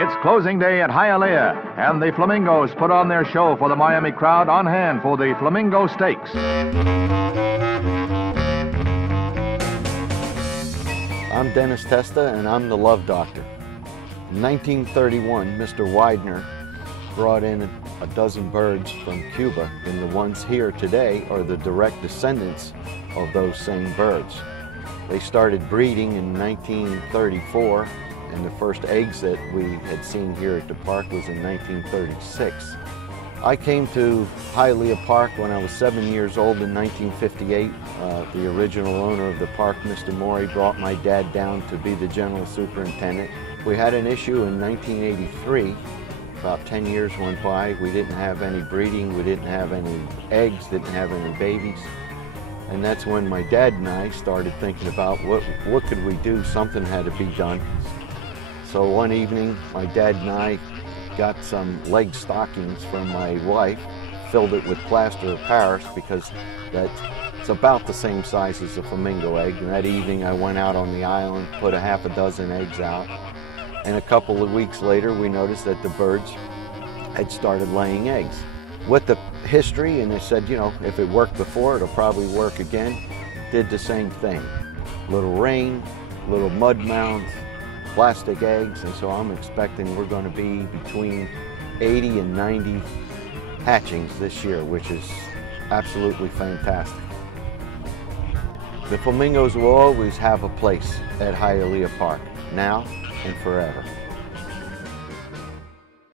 It's closing day at Hialeah, and the Flamingos put on their show for the Miami crowd on hand for the Flamingo Stakes. I'm Dennis Testa, and I'm the love doctor. In 1931, Mr. Widener brought in a dozen birds from Cuba, and the ones here today are the direct descendants of those same birds. They started breeding in 1934, and the first eggs that we had seen here at the park was in 1936. I came to Hialeah Park when I was 7 years old in 1958. The original owner of the park, Mr. Morey, brought my dad down to be the general superintendent. We had an issue in 1983. About 10 years went by. We didn't have any breeding, we didn't have any eggs, didn't have any babies. And that's when my dad and I started thinking about what could we do? Something had to be done. So one evening, my dad and I got some leg stockings from my wife, filled it with plaster of Paris because it's about the same size as a flamingo egg. And that evening I went out on the island, put a half a dozen eggs out. And a couple of weeks later, we noticed that the birds had started laying eggs. With the history, and they said, you know, if it worked before, it'll probably work again. Did the same thing. Little rain, little mud mounds, plastic eggs, and so I'm expecting we're going to be between 80 and 90 hatchings this year, which is absolutely fantastic. The flamingos will always have a place at Hialeah Park, now and forever.